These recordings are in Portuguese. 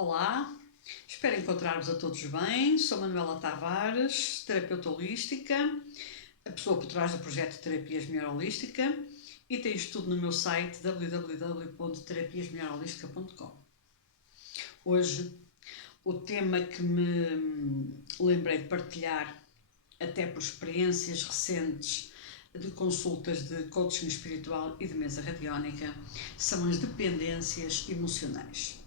Olá, espero encontrar-vos a todos bem. Sou Manuela Tavares, terapeuta holística, a pessoa por trás do projeto de Terapias Melhor Holística, e tens tudo no meu site www.terapiasmelhorholística.com. Hoje, o tema que me lembrei de partilhar, até por experiências recentes de consultas de coaching espiritual e de mesa radiónica, são as dependências emocionais.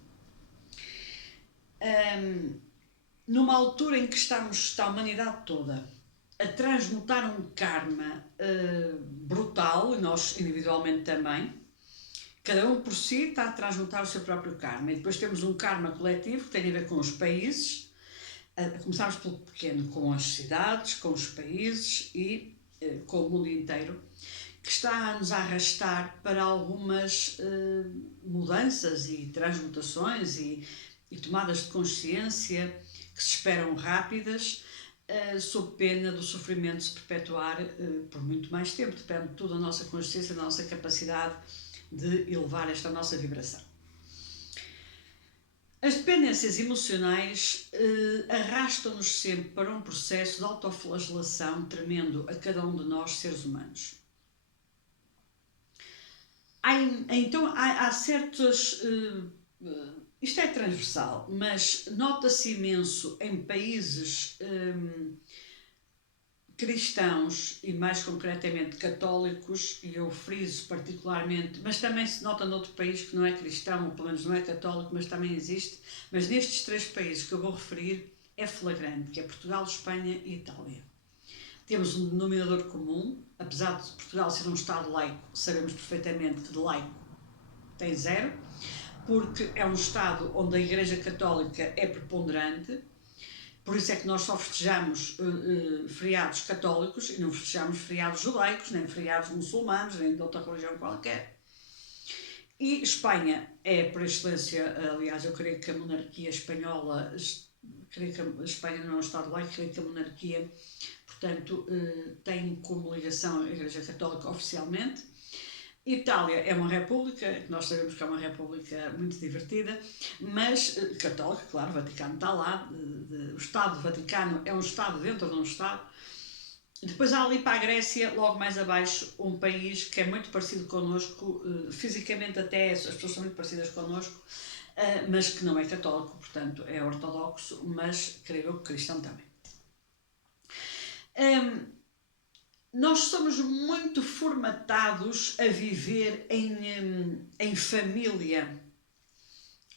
Numa altura em que está a humanidade toda a transmutar um karma brutal, e nós individualmente também, cada um por si está a transmutar o seu próprio karma, e depois temos um karma coletivo que tem a ver com os países, começamos pelo pequeno, com as cidades, com os países e com o mundo inteiro, que está a nos arrastar para algumas mudanças e transmutações e tomadas de consciência que se esperam rápidas, sob pena do sofrimento se perpetuar por muito mais tempo. Depende tudo da nossa consciência, da nossa capacidade de elevar esta nossa vibração. As dependências emocionais arrastam-nos sempre para um processo de autoflagelação tremendo a cada um de nós, seres humanos. Há certas... isto é transversal, mas nota-se imenso em países cristãos e mais concretamente católicos, e eu friso particularmente, mas também se nota noutro país que não é cristão, ou pelo menos não é católico, mas também existe, mas nestes três países que eu vou referir é flagrante, que é Portugal, Espanha e Itália. Temos um denominador comum, apesar de Portugal ser um Estado laico, sabemos perfeitamente que de laico tem zero, porque é um Estado onde a Igreja Católica é preponderante, por isso é que nós só festejamos feriados católicos e não festejamos feriados judaicos, nem feriados muçulmanos, nem de outra religião qualquer. E Espanha é, por excelência, aliás, eu creio que a monarquia espanhola, creio que a Espanha não é um Estado laico, creio que a monarquia, portanto, tem como ligação a Igreja Católica oficialmente. Itália é uma república, nós sabemos que é uma república muito divertida, mas católica, claro, o Vaticano está lá, o Estado do Vaticano é um Estado dentro de um Estado. Depois há ali para a Grécia, logo mais abaixo, um país que é muito parecido connosco, fisicamente até as pessoas são muito parecidas connosco, mas que não é católico, portanto é ortodoxo, mas creio eu que cristão também. Nós somos muito formatados a viver em família.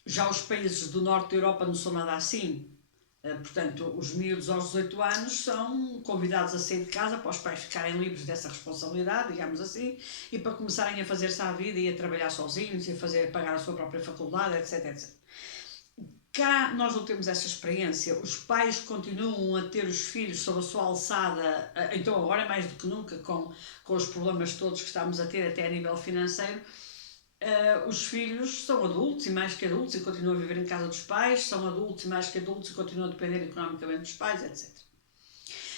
Já os países do norte da Europa não são nada assim. Portanto, os miúdos aos 18 anos são convidados a sair de casa para os pais ficarem livres dessa responsabilidade, digamos assim, e para começarem a fazer-se à vida e a trabalhar sozinhos e a pagar a sua própria faculdade, etc, etc. Cá nós não temos essa experiência, os pais continuam a ter os filhos sob a sua alçada, então agora mais do que nunca, com os problemas todos que estamos a ter até a nível financeiro, os filhos são adultos e mais que adultos e continuam a viver em casa dos pais, são adultos e mais que adultos e continuam a depender economicamente dos pais, etc.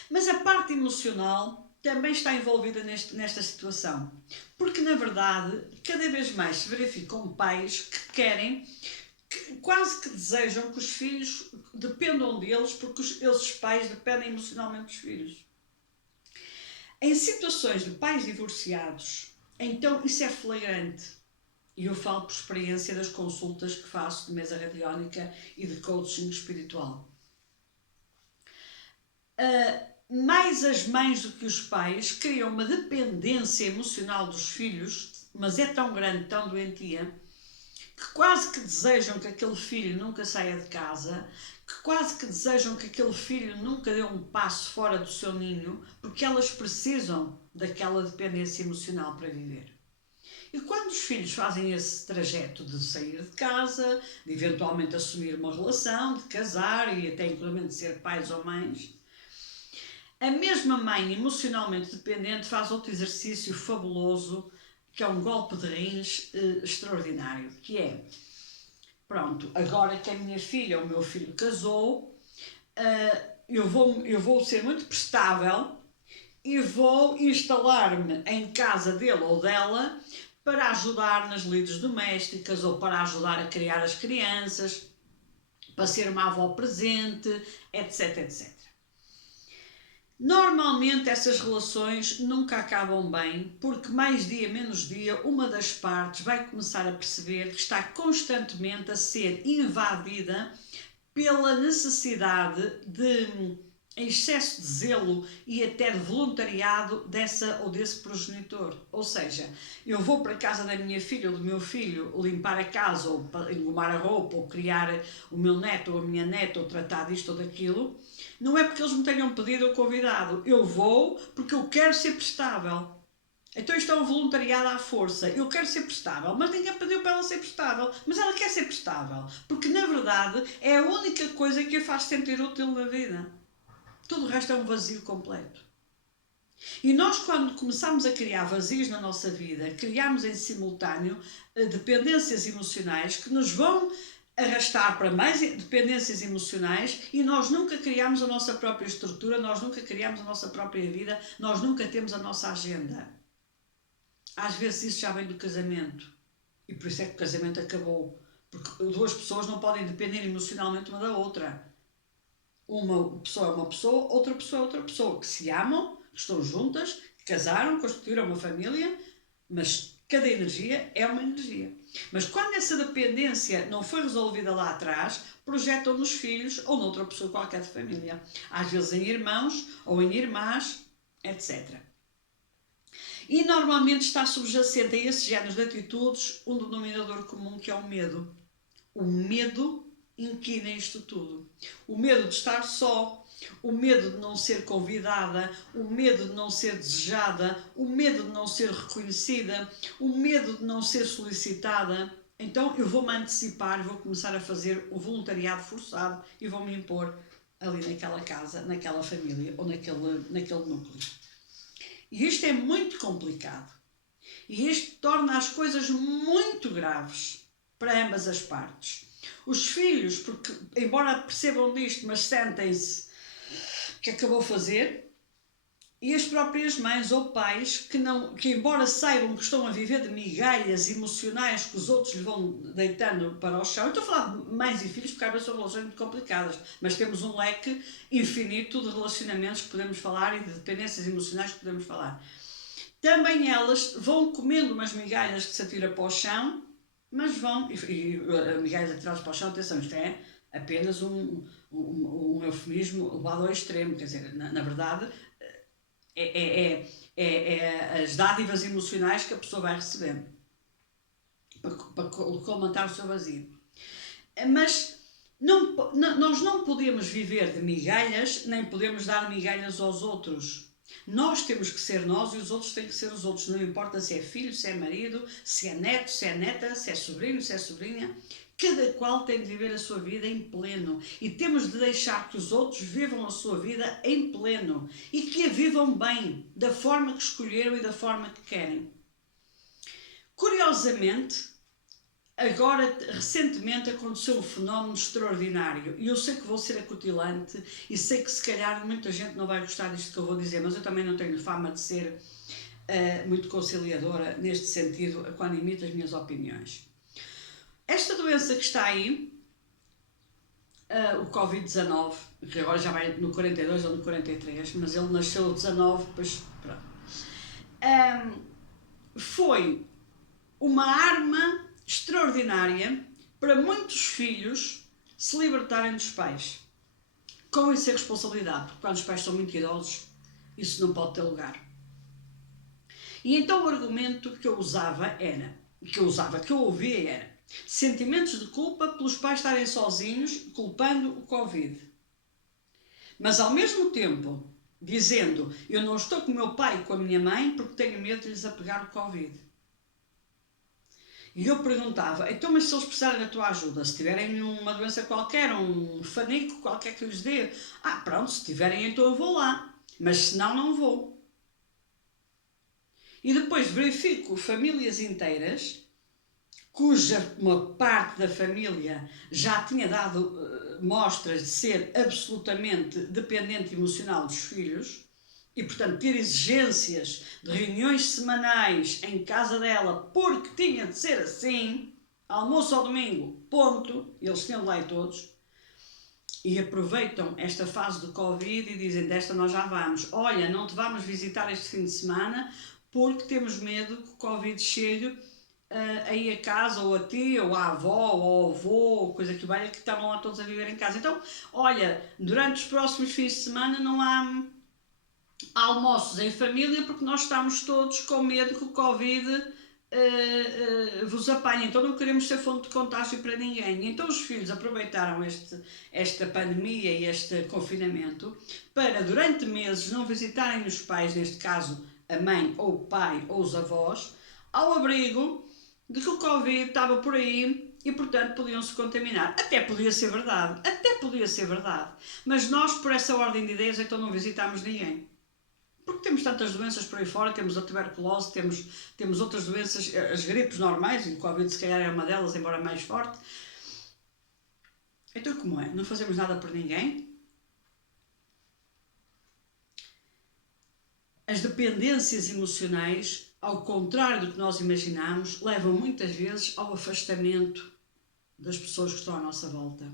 Mas a parte emocional também está envolvida nesta situação, porque na verdade cada vez mais se verificam pais que querem, quase que desejam que os filhos dependam deles, porque esses pais dependem emocionalmente dos filhos. Em situações de pais divorciados, então isso é flagrante. E eu falo por experiência das consultas que faço de mesa radiónica e de coaching espiritual. Mais as mães do que os pais criam uma dependência emocional dos filhos, mas é tão grande, tão doentia, que quase que desejam que aquele filho nunca saia de casa, que quase que desejam que aquele filho nunca dê um passo fora do seu ninho, porque elas precisam daquela dependência emocional para viver. E quando os filhos fazem esse trajeto de sair de casa, de eventualmente assumir uma relação, de casar e até inclusive de ser pais ou mães, a mesma mãe emocionalmente dependente faz outro exercício fabuloso, que é um golpe de rins extraordinário, que é, pronto, agora que a minha filha ou o meu filho casou, eu vou ser muito prestável e vou instalar-me em casa dele ou dela para ajudar nas lides domésticas ou para ajudar a criar as crianças. para ser uma avó presente, etc, etc. Normalmente essas relações nunca acabam bem, porque mais dia menos dia uma das partes vai começar a perceber que está constantemente a ser invadida pela necessidade de excesso de zelo e até de voluntariado dessa ou desse progenitor. Ou seja, eu vou para a casa da minha filha ou do meu filho limpar a casa, ou engomar a roupa, ou criar o meu neto ou a minha neta, ou tratar disto ou daquilo. Não é porque eles me tenham pedido ou convidado. Eu vou porque eu quero ser prestável. Então isto é um voluntariado à força. Eu quero ser prestável, mas ninguém pediu para ela ser prestável. Mas ela quer ser prestável. Porque, na verdade, é a única coisa que a faz sentir útil na vida. Tudo o resto é um vazio completo. E nós, quando começamos a criar vazios na nossa vida, criamos em simultâneo dependências emocionais que nos vão arrastar para mais dependências emocionais, e nós nunca criamos a nossa própria estrutura, nós nunca criamos a nossa própria vida, nós nunca temos a nossa agenda. Às vezes isso já vem do casamento, e por isso é que o casamento acabou, porque duas pessoas não podem depender emocionalmente uma da outra. Uma pessoa é uma pessoa, outra pessoa é outra pessoa, que se amam, que estão juntas, que casaram, constituíram uma família, mas cada energia é uma energia. Mas quando essa dependência não foi resolvida lá atrás, projetam nos filhos ou noutra pessoa qualquer de família. Às vezes em irmãos ou em irmãs, etc. E normalmente está subjacente a esses géneros de atitudes um denominador comum, que é o medo. O medo inquina isto tudo. O medo de estar só, o medo de não ser convidada, o medo de não ser desejada, o medo de não ser reconhecida, o medo de não ser solicitada. Então eu vou-me antecipar, vou começar a fazer o voluntariado forçado e vou-me impor ali naquela casa, naquela família ou naquele núcleo. E isto é muito complicado. E isto torna as coisas muito graves para ambas as partes. Os filhos, porque embora percebam disto, mas sentem-se que acabou a fazer, e as próprias mães ou pais que embora saibam que estão a viver de migalhas emocionais que os outros lhe vão deitando para o chão. Eu estou a falar de mães e filhos porque às vezes são relações muito complicadas, mas temos um leque infinito de relacionamentos que podemos falar e de dependências emocionais que podemos falar. Também elas vão comendo umas migalhas que se atira para o chão, mas vão, e migalhas atiradas para o chão, atenção, isto é apenas um eufemismo levado ao extremo, quer dizer, na verdade é as dádivas emocionais que a pessoa vai recebendo para colmatar o seu vazio. Mas nós não podemos viver de migalhas, nem podemos dar migalhas aos outros. Nós temos que ser nós e os outros têm que ser os outros. Não importa se é filho, se é marido, se é neto, se é neta, se é sobrinho, se é sobrinha. Cada qual tem de viver a sua vida em pleno. E temos de deixar que os outros vivam a sua vida em pleno. E que a vivam bem, da forma que escolheram e da forma que querem. Curiosamente, agora, recentemente, aconteceu um fenómeno extraordinário. E eu sei que vou ser acutilante e sei que se calhar muita gente não vai gostar disto que eu vou dizer, mas eu também não tenho fama de ser muito conciliadora neste sentido quando imito as minhas opiniões. Esta doença que está aí, o Covid-19, que agora já vai no 42 ou no 43, mas ele nasceu 19, depois pronto. Foi uma arma extraordinária para muitos filhos se libertarem dos pais, com essa responsabilidade, porque quando os pais são muito idosos, isso não pode ter lugar. E então o argumento que eu ouvia era sentimentos de culpa pelos pais estarem sozinhos, culpando o Covid. Mas ao mesmo tempo, dizendo, eu não estou com o meu pai e com a minha mãe porque tenho medo de lhes apegar o Covid. E eu perguntava, então mas se eles precisarem da tua ajuda, se tiverem uma doença qualquer, um fanico qualquer que lhes dê, pronto, se tiverem então eu vou lá, mas se não, não vou. E depois verifico famílias inteiras, cuja uma parte da família já tinha dado mostras de ser absolutamente dependente emocional dos filhos, e portanto ter exigências de reuniões semanais em casa dela porque tinha de ser assim, almoço ao domingo, ponto, eles tinham de lá e todos, e aproveitam esta fase do Covid e dizem: desta nós já vamos. Olha, não te vamos visitar este fim de semana porque temos medo que o Covid chegue aí a casa, ou a ti, ou à avó, ou ao avô, ou coisa que valha, que estavam lá todos a viver em casa. Então, olha, durante os próximos fins de semana não há almoços em família porque nós estamos todos com medo que o Covid vos apanhe, então não queremos ser fonte de contágio para ninguém. Então os filhos aproveitaram esta pandemia e este confinamento para durante meses não visitarem os pais, neste caso a mãe ou o pai ou os avós, ao abrigo de que o Covid estava por aí e portanto podiam se contaminar. Até podia ser verdade, mas nós por essa ordem de ideias então não visitámos ninguém. Porque temos tantas doenças por aí fora, temos a tuberculose, temos outras doenças, as gripes normais, e o Covid se calhar é uma delas, embora mais forte. Então como é? Não fazemos nada por ninguém? As dependências emocionais, ao contrário do que nós imaginamos, levam muitas vezes ao afastamento das pessoas que estão à nossa volta,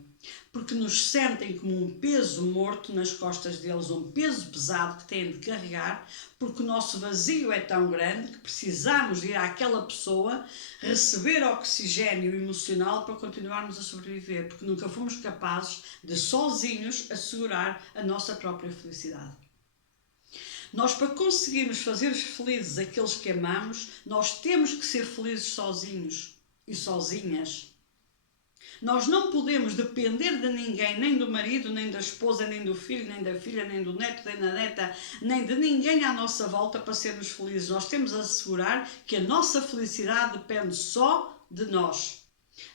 porque nos sentem como um peso morto nas costas deles, um peso pesado que têm de carregar, porque o nosso vazio é tão grande que precisamos de ir àquela pessoa receber oxigênio emocional para continuarmos a sobreviver, porque nunca fomos capazes de sozinhos assegurar a nossa própria felicidade. Nós, para conseguirmos fazer felizes aqueles que amamos, nós temos que ser felizes sozinhos e sozinhas. Nós não podemos depender de ninguém, nem do marido, nem da esposa, nem do filho, nem da filha, nem do neto, nem da neta, nem de ninguém à nossa volta para sermos felizes. Nós temos a assegurar que a nossa felicidade depende só de nós,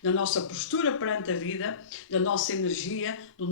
da nossa postura perante a vida, da nossa energia, do